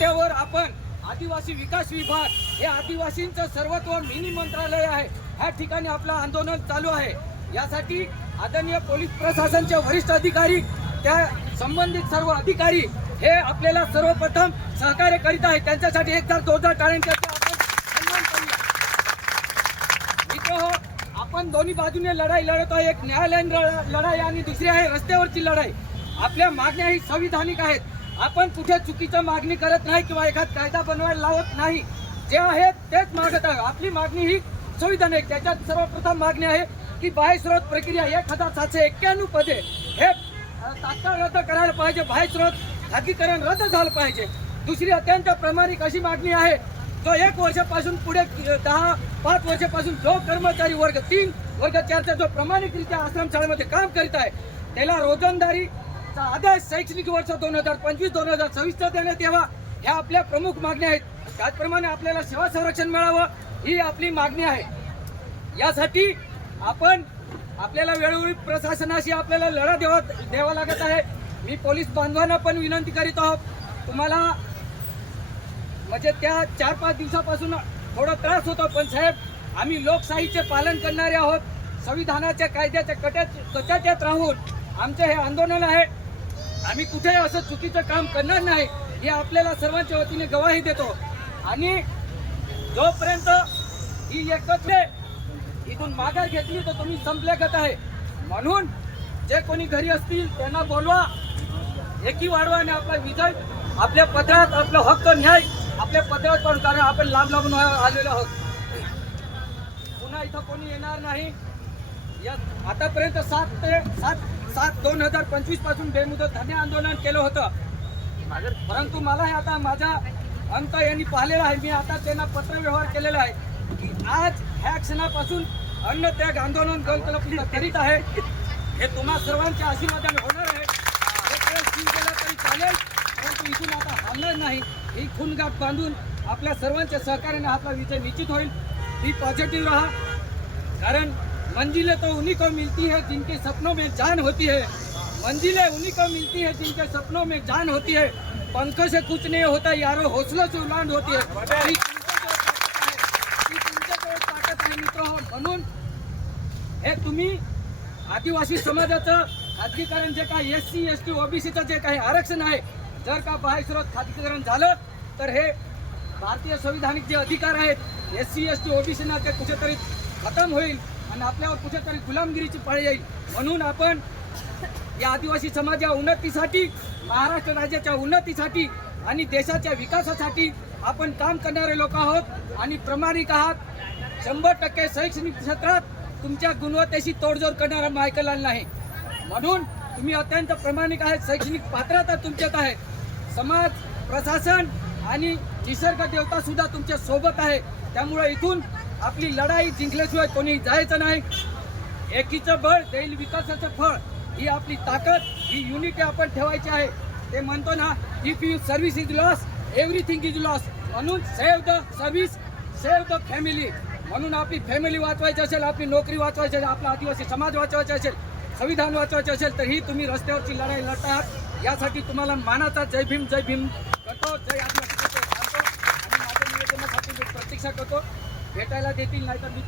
रस्त्यावर आपण आदिवासी विकास विभाग हे आदिवासींचं सर्वत्व मिनी मंत्रालय आहे, ह्या ठिकाणी आपलं आंदोलन चालू आहे। यासाठी आदरणीय पोलीस प्रशासनचे वरिष्ठ अधिकारी, त्या संबंधित सर्व अधिकारी हे आपल्याला सर्वप्रथम सहकार्य करीत आहेत। त्यांच्यासाठी एकदा जोरदार टाळ्यांचा आपण सन्मान करूया। मित्र, आपण दोन्ही बाजूने लढाई लढत आहे, एक न्यायालयीन लढाई आणि दुसरी आहे रस्त्यावरची लढाई। आपल्या मागण्या ही संविधानिक आहेत, आपण कुठे चुकीचं मागणी करत नाही किंवा एखाद कायदा बनवायला लावत नाही, जे आहे तेच मागत आहे। आपली मागणी ही संविधानिक। त्याच्यात सर्वप्रथम मागणी आहे की बाह्यस्रोत प्रक्रिया 1791 पदे हे तात्काळ रद्द करायला पाहिजे, बाह्यस्रोत खाजगीकरण रद्द झालं पाहिजे। दुसरी अत्यंत प्रामाणिक अशी मागणी आहे, जो 1 वर्षापासून पुढे 5 वर्षापासून जो कर्मचारी वर्ग 3 वर्ग 4चा जो प्रामाणिकरित्या आश्रमशाळेमध्ये काम करीत आहे त्याला रोजंदारीचा आदेश शैक्षणिक वर्ष 2025-2026 देण्यात यावा, ह्या आपल्या प्रमुख मागण्या आहेत। त्याचप्रमाणे आपल्याला सेवा संरक्षण मिळावं ही आपली मागणी आहे। यासाठी आपण आपल्याला वेळोवेळी प्रशासनाशी आपल्याला लढा द्यावा लागत आहे। मी पोलीस बांधवांना पण विनंती करीत आहोत, तुम्हाला म्हणजे त्या 4-5 दिवसापासून थोडा त्रास होतो, पण साहेब आम्ही लोकशाहीचे पालन करणारे आहोत, संविधानाच्या कायद्याच्या कचाट्यात राहून आमचे हे आंदोलन आहे। आम्ही कुठेही असं चुकीचं काम करणार नाही, हे आपल्याला सर्वांच्या वतीने गवाही देतो। आणि जोपर्यंत ही एकत्र इथून माघार घेतली तर तुम्ही संपल्यागत आहे। म्हणून जे कोणी घरी असतील त्यांना बोलवा, एकी वाढवा आणि आपला विजय आपल्या पत्रात, आपला हक्क न्याय आपल्या पत्रात पण, कारण आपण लांब लांबून आलेलो आहोत। पुन्हा इथं कोणी येणार नाही। या आतापर्यंत 7/7/2025 पासून बेमुदत धरणे आंदोलन केलं होतं, परंतु मला हे आता माझा अंत यांनी पाहिलेला आहे। मी आता त्यांना पत्रव्यवहार केलेला आहे की आज ह्या क्षणापासून अन्न त्याग आंदोलन गलतलपूर्ण करीत आहे। हे तुम्हा सर्वांच्या आशीर्वादाने होणार आहे। केलं तरी चालेल, परंतु इथून आता हलणार नाही। ही खूनगाठ बांधून आपल्या सर्वांच्या सहकार्याने आपला विजय निश्चित होईल। ही पॉझिटिव्ह रहा, कारण मंजिलें तो उन्हीं को मिलती है जिनके सपनों में जान होती है, मंजिलें उन्हीं को मिलती है जिनके सपनों में जान होती है। पंखों से कुछ नहीं होता यारो, हौसलों से उड़ान होती है। म्हणून हे तुम्ही आदिवासी समाजाचं खाजगीकरण जे काही SC ST OBCचं जे काही आरक्षण आहे, जर का बाह्यस्रोत खाजगीकरण झालं तर हे भारतीय संविधानिक जे अधिकार आहेत SC ST OBCना ते कुठेतरी खतम होईल आणि आपल्यावर कुठेतरी गुलामगिरीची पाळी येईल। म्हणून आपण या आदिवासी समाजा उन्नतीसाठी, महाराष्ट्र राज्याच्या उन्नतीसाठी आणि देशाच्या विकासासाठी आपण काम करणारे लोक आहोत आणि प्रामाणिक आहात। 100% शैक्षणिक क्षेत्रात तुमच्या गुणवत्तेशी तोडजोड करणारा मायकल नाही। म्हणून तुम्ही अत्यंत प्रामाणिक आहेत, शैक्षणिक पात्रता तुमच्यात आहे, समाज, प्रशासन आणि निसर्ग देवता सुद्धा तुमच्या सोबत आहे। त्यामुळे इथून आपली लढाई जिंकल्याशिवाय कोणी जायचं नाही। एकीचं बळ देईल विकासाचं फळ, ही आपली ताकद, ही युनिटी आपण ठेवायची आहे। ते म्हणतो ना, if you service is loss everything is loss. म्हणून save the service, save the family. म्हणून आपली फॅमिली वाचवायची असेल, आपली नोकरी वाचवायची असेल, आपला आदिवासी समाज वाचवायचा असेल, संविधान वाचवायचे असेल, तर ही तुम्ही रस्त्यावरची लढाई लढत आहात। यासाठी तुम्हाला मानाचा जय भीम करतो, जय आदिवासी करतो आणि माझ्या निवेदनासाठी मी प्रतीक्षा करतो। भेटायला देतील नाही तर मी